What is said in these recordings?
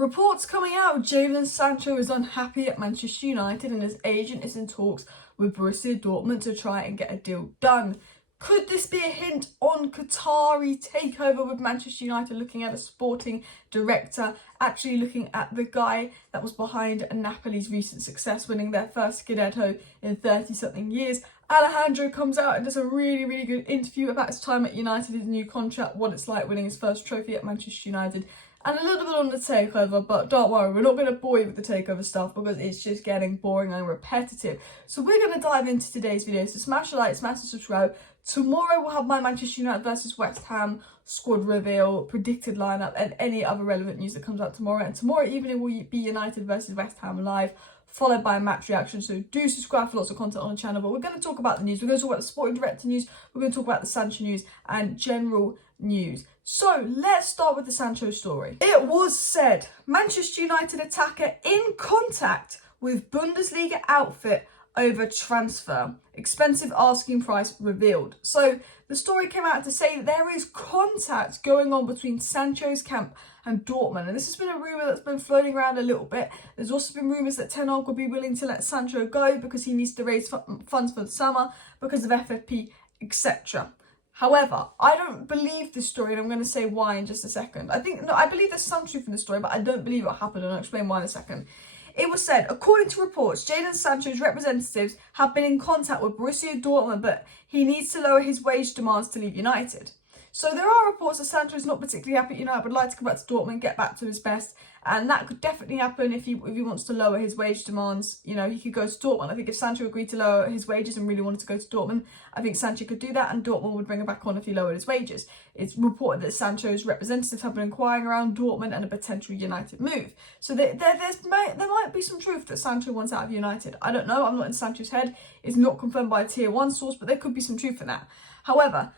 Reports coming out, Jadon Sancho is unhappy at Manchester United and his agent is in talks with Borussia Dortmund to try and get a deal done. Could this be a hint on Qatari takeover with Manchester United looking at a sporting director, actually looking at the guy that was behind Napoli's recent success, winning their first Scudetto in 30-something years? Alejandro comes out and does a really good interview about his time at United, his new contract, what it's like winning his first trophy at Manchester United, and a little bit on the takeover, but don't worry, we're not going to bore you with the takeover stuff because it's just getting boring and repetitive. So we're going to dive into today's video, so smash a like, smash the subscribe. Tomorrow we'll have my Manchester United versus West Ham squad reveal, predicted lineup, and any other relevant news that comes out tomorrow. And tomorrow evening will be United versus West Ham live, followed by a match reaction. So do subscribe for lots of content on the channel. But we're going to talk about the news. We're going to talk about the sporting director news. We're going to talk about the Sancho news and general news. So let's start with the Sancho story. It was said Manchester United attacker in contact with Bundesliga outfit over transfer. Expensive asking price revealed. So the story came out to say that there is contact going on between Sancho's camp and Dortmund. And this has been a rumour that's been floating around a little bit. There's also been rumours that Ten Hag will be willing to let Sancho go because he needs to raise funds for the summer because of FFP, etc. However, I don't believe this story, and I'm going to say why in just a second. I believe there's some truth in the story, but I don't believe it happened, and I'll explain why in a second. It was said, according to reports, Jadon Sancho's representatives have been in contact with Borussia Dortmund, but he needs to lower his wage demands to leave United. So there are reports that Sancho is not particularly happy at United, would like to go back to Dortmund, get back to his best, and that could definitely happen if he wants to lower his wage demands. You know, he could go to Dortmund. I think if Sancho agreed to lower his wages and really wanted to go to Dortmund, I think Sancho could do that, and Dortmund would bring him back on if he lowered his wages. It's reported that Sancho's representatives have been inquiring around Dortmund and a potential United move. So there might be some truth that Sancho wants out of United. I don't know. I'm not in Sancho's head. It's not confirmed by a tier 1 source, but there could be some truth in that. However,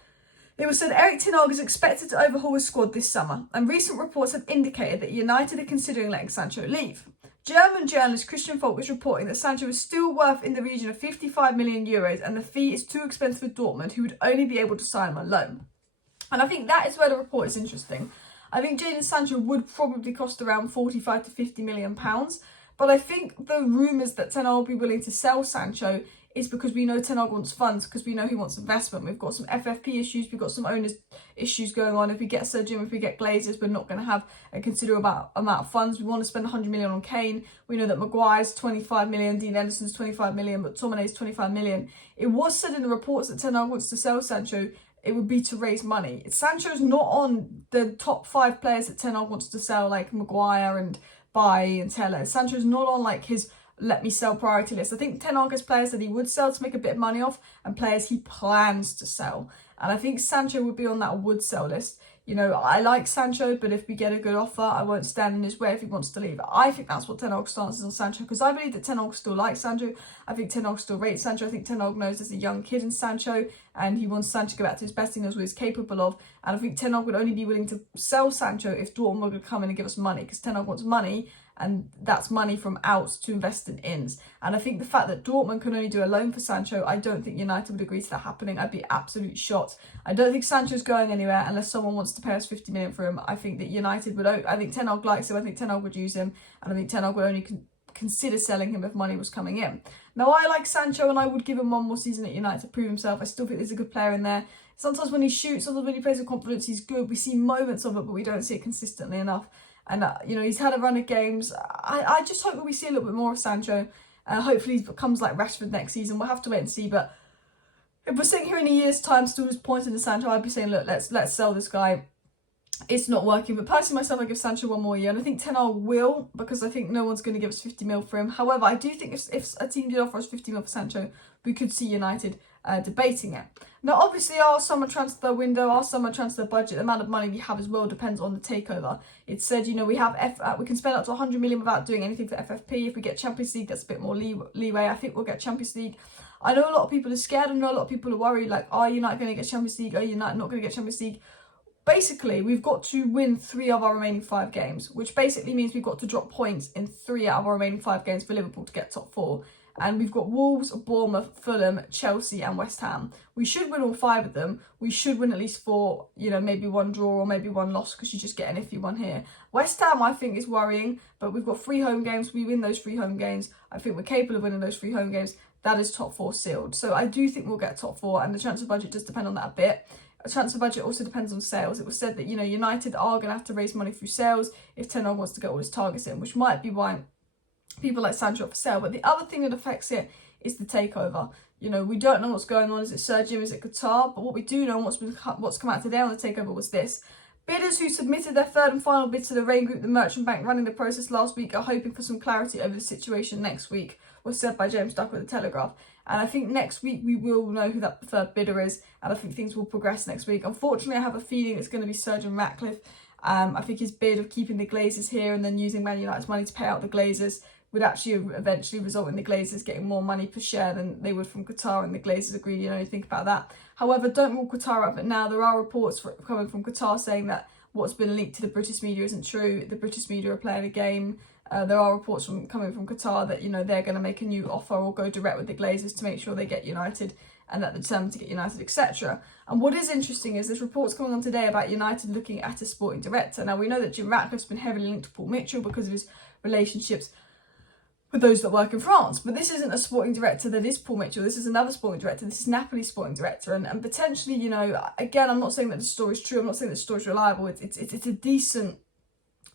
it was said Erik Ten Hag is expected to overhaul his squad this summer, and recent reports have indicated that United are considering letting Sancho leave. German journalist Christian Falk is reporting that Sancho is still worth in the region of 55 million euros and the fee is too expensive for Dortmund, who would only be able to sign him on loan. And I think that is where the report is interesting. I think Jadon Sancho would probably cost around 45 to 50 million pounds, but I think the rumours that Ten Hag will be willing to sell Sancho is because we know Ten Hag wants funds, because we know he wants investment. We've got some FFP issues, we've got some owners issues going on. If we get Sir Jim, if we get Glazers, we're not going to have a considerable amount of funds. We want to spend 100 million on Kane. We know that Maguire's 25 million, Dean Henderson's 25 million, but McTominay's 25 million. It was said in the reports that Ten Hag wants to sell Sancho. It would be to raise money. Sancho's not on the top 5 players that Ten Hag wants to sell, like Maguire and Bailly and Telles. Sancho's not on like his let me sell priority list. I think Ten Hag has players that he would sell to make a bit of money off and players he plans to sell. And I think Sancho would be on that would sell list. You know, I like Sancho, but if we get a good offer, I won't stand in his way if he wants to leave. I think that's what Ten Hag's stance is on Sancho, because I believe that Ten Hag still likes Sancho. I think Ten Hag still rates Sancho. I think Ten Hag knows there's a young kid in Sancho and he wants Sancho to go back to his best. He knows what he's capable of. And I think Ten Hag would only be willing to sell Sancho if Dortmund would come in and give us money, because Ten Hag wants money, and that's money from outs to invest in ins. And I think the fact that Dortmund can only do a loan for Sancho, I don't think United would agree to that happening. I'd be absolutely shocked. I don't think Sancho's going anywhere unless someone wants to pay us 50 million for him. I think that United would, I think Ten Hag likes him, I think Ten Hag would use him, and I think Ten Hag would only consider selling him if money was coming in. Now, I like Sancho and I would give him one more season at United to prove himself. I still think there's a good player in there. Sometimes when he shoots, sometimes when he plays with confidence, he's good. We see moments of it, but we don't see it consistently enough. And, you know, he's had a run of games. I just hope that we see a little bit more of Sancho. Hopefully he becomes like Rashford next season. We'll have to wait and see. But if we're sitting here in a year's time still just pointing to Sancho, I'd be saying, look, let's sell this guy. It's not working. But personally myself, I give Sancho one more year. And I think Ten Hag will, because I think no one's going to give us 50 mil for him. However, I do think if a team did offer us 50 mil for Sancho, we could see United debating it. Now, obviously, our summer transfer window, our summer transfer budget, the amount of money we have as well depends on the takeover. It said, you know, we can spend up to 100 million without doing anything for FFP. If we get Champions League, that's a bit more leeway. I think we'll get Champions League. I know a lot of people are scared. I know a lot of people are worried, like, are United going to get Champions League? Are United not going to get Champions League? Basically, we've got to win 3 of our remaining 5 games, which basically means we've got to drop points in 3 out of our remaining 5 games for Liverpool to get top 4. And we've got Wolves, Bournemouth, Fulham, Chelsea and West Ham. We should win all 5 of them. We should win at least 4, you know, maybe 1 draw or maybe 1 loss, because you just get an iffy one here. West Ham, I think, is worrying, but we've got 3 home games. We win those 3 home games. I think we're capable of winning those 3 home games. That is top 4 sealed. So I do think we'll get top 4, and the transfer budget does depend on that a bit. A transfer budget also depends on sales. It was said that, you know, United are going to have to raise money through sales if Ten Hag wants to get all his targets in, which might be why people like Sancho are for sale. But the other thing that affects it is the takeover. You know, we don't know what's going on. Is it Sergio? Is it Qatar? But what we do know, what's come out today on the takeover, was this. Bidders who submitted their 3rd and final bid to the Rain Group, the merchant bank running the process last week, are hoping for some clarity over the situation next week, was said by James Ducker at the Telegraph. And I think next week we will know who that preferred bidder is, and I think things will progress next week. Unfortunately, I have a feeling it's going to be Sergeant Ratcliffe. I think his bid of keeping the Glazers here and then using Man United's money to pay out the Glazers would actually eventually result in the Glazers getting more money per share than they would from Qatar, and the Glazers agreed, you know, you think about that. However, don't rule Qatar out, but now there are reports coming from Qatar saying that what's been linked to the British media isn't true. The British media are playing a game. There are reports coming from Qatar that, you know, they're going to make a new offer or go direct with the Glazers to make sure they get United, and that they're determined to get United, etc. And what is interesting is there's reports coming on today about United looking at a sporting director. Now, we know that Jim Ratcliffe's been heavily linked to Paul Mitchell because of his relationships with those that work in France. But this isn't a sporting director that is Paul Mitchell. This is another sporting director. This is Napoli's sporting director. And potentially, you know, again, I'm not saying that the story's true. I'm not saying that the story's reliable. It's a decent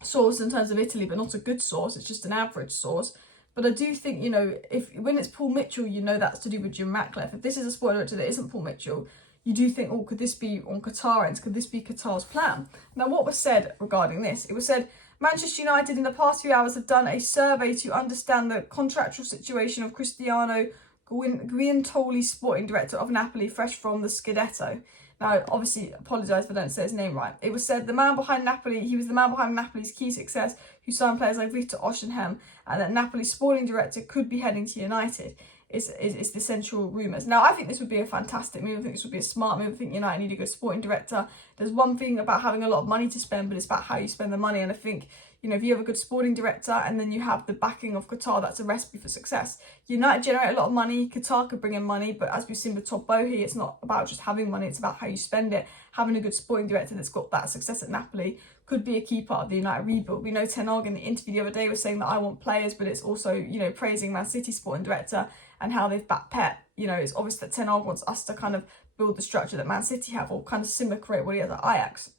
source in terms of Italy, but not a good source. It's just an average source. But I do think, you know, when it's Paul Mitchell, you know that's to do with Jim Ratcliffe. If this is a sporting director that isn't Paul Mitchell, you do think, oh, could this be on Qatar ends? Could this be Qatar's plan? Now, what was said regarding this? It was said, Manchester United in the past few hours have done a survey to understand the contractual situation of Cristiano Guintoli, sporting director of Napoli, fresh from the Scudetto. Now, obviously, apologise if I don't say his name right. It was said he was the man behind Napoli's key success, who signed players like Victor Osimhen, and that Napoli's sporting director could be heading to United. Is the central rumours. Now, I think this would be a fantastic move. I think this would be a smart move. I think United need a good sporting director. There's one thing about having a lot of money to spend, but it's about how you spend the money. And I think, you know, if you have a good sporting director and then you have the backing of Qatar, that's a recipe for success. United generate a lot of money. Qatar could bring in money, but as we've seen with Todd Boehly, it's not about just having money. It's about how you spend it. Having a good sporting director that's got that success at Napoli could be a key part of the United rebuild. We know Ten Hag in the interview the other day was saying that I want players, but it's also, you know, praising Man City sporting director and how they've backed Pep. You know, it's obvious that Ten Hag wants us to kind of build the structure that Man City have, or kind of similar create what he has at Ajax.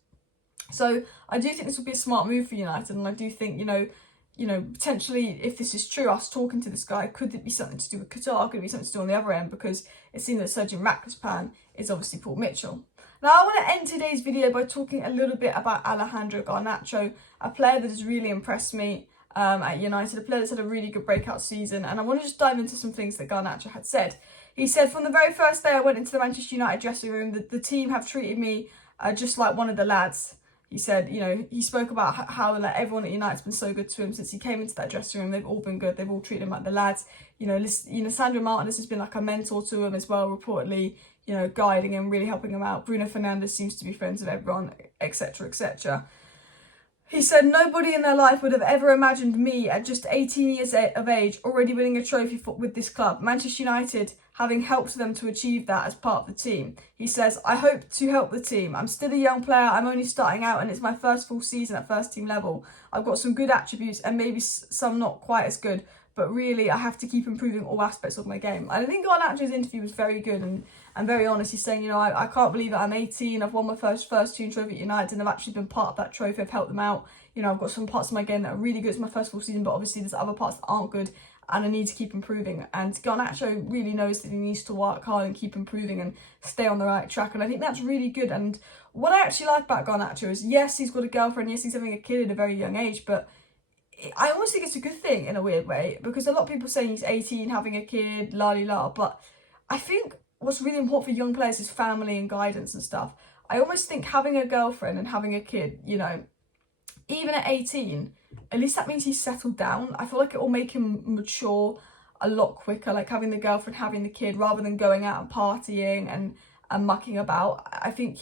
So I do think this would be a smart move for United, and I do think, you know, potentially, if this is true, us talking to this guy, could it be something to do with Qatar? Could it be something to do on the other end? Because it seems that Sergeant Ratcliffe's plan is obviously Paul Mitchell. Now, I want to end today's video by talking a little bit about Alejandro Garnacho, a player that has really impressed me at United, a player that's had a really good breakout season. And I want to just dive into some things that Garnacho had said. He said, from the very first day I went into the Manchester United dressing room, the team have treated me just like one of the lads. He said, you know, he spoke about how like, everyone at United's been so good to him since he came into that dressing room. They've all been good. They've all treated him like the lads. You know, Sandro Martinez has been like a mentor to him as well, reportedly, you know, guiding him, really helping him out. Bruno Fernandes seems to be friends with everyone, etc., etc. He said, nobody in their life would have ever imagined me at just 18 years of age already winning a trophy with this club. Manchester United having helped them to achieve that as part of the team. He says, I hope to help the team. I'm still a young player. I'm only starting out and it's my first full season at first team level. I've got some good attributes and maybe some not quite as good, but really I have to keep improving all aspects of my game. And I think Garnacho's interview was very good and very honest. He's saying, you know, I can't believe that I'm 18. I've won my first team trophy at United and I've actually been part of that trophy. I've helped them out. You know, I've got some parts of my game that are really good. It's my first full season, but obviously there's other parts that aren't good and I need to keep improving. And Garnacho really knows that he needs to work hard and keep improving and stay on the right track. And I think that's really good. And what I actually like about Garnacho is, yes, he's got a girlfriend. Yes, he's having a kid at a very young age, but I almost think it's a good thing in a weird way, because a lot of people say he's 18, having a kid, la-di-la, but I think what's really important for young players is family and guidance and stuff. I almost think having a girlfriend and having a kid, you know, even at 18, at least that means he's settled down. I feel like it will make him mature a lot quicker, like having the girlfriend, having the kid, rather than going out and partying and mucking about. I think,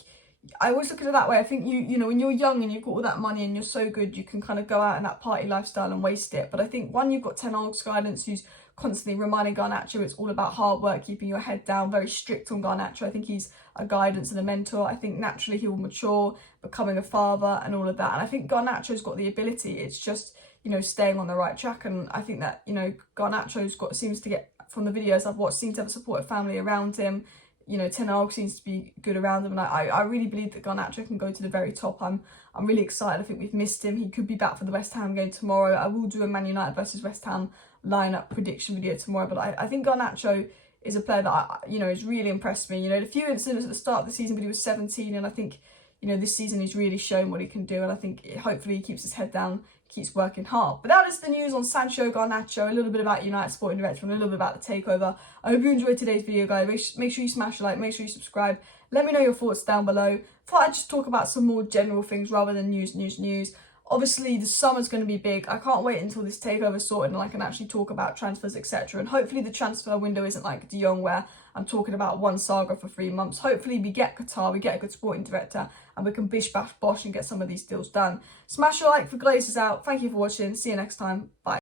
I always look at it that way. I think you know, when you're young and you've got all that money and you're so good, you can kind of go out in that party lifestyle and waste it. But I think one, you've got Ten Hag's guidance, who's constantly reminding Garnacho it's all about hard work, keeping your head down, very strict on Garnacho. I think he's a guidance and a mentor. I think naturally he will mature, becoming a father and all of that. And I think Garnacho's got the ability. It's just, you know, staying on the right track. And I think that, you know, Garnacho's seems to get, from the videos I've watched, seems to have a supportive family around him. You know, Ten Hag seems to be good around him, and I really believe that Garnacho can go to the very top. I'm really excited. I think we've missed him. He could be back for the West Ham game tomorrow. I will do a Man United versus West Ham lineup prediction video tomorrow, but I think Garnacho is a player that, you know, has really impressed me. You know, a few incidents at the start of the season, but he was 17, and I think, you know, this season he's really shown what he can do, and I think hopefully he keeps his head down, keeps working hard. But that is the news on Sancho, Garnacho, a little bit about United Sporting Director, and a little bit about the takeover. I hope you enjoyed today's video, guys. Make sure you smash a like, make sure you subscribe. Let me know your thoughts down below. Thought I'd just talk about some more general things rather than news. Obviously, the summer's going to be big. I can't wait until this takeover's sorted and I can actually talk about transfers, etc. And hopefully the transfer window isn't like De Jong, where I'm talking about one saga for 3 months. Hopefully we get Qatar, we get a good sporting director, and we can bish bash bosh and get some of these deals done. Smash a like for Glazers out. Thank you for watching. See you next time. Bye.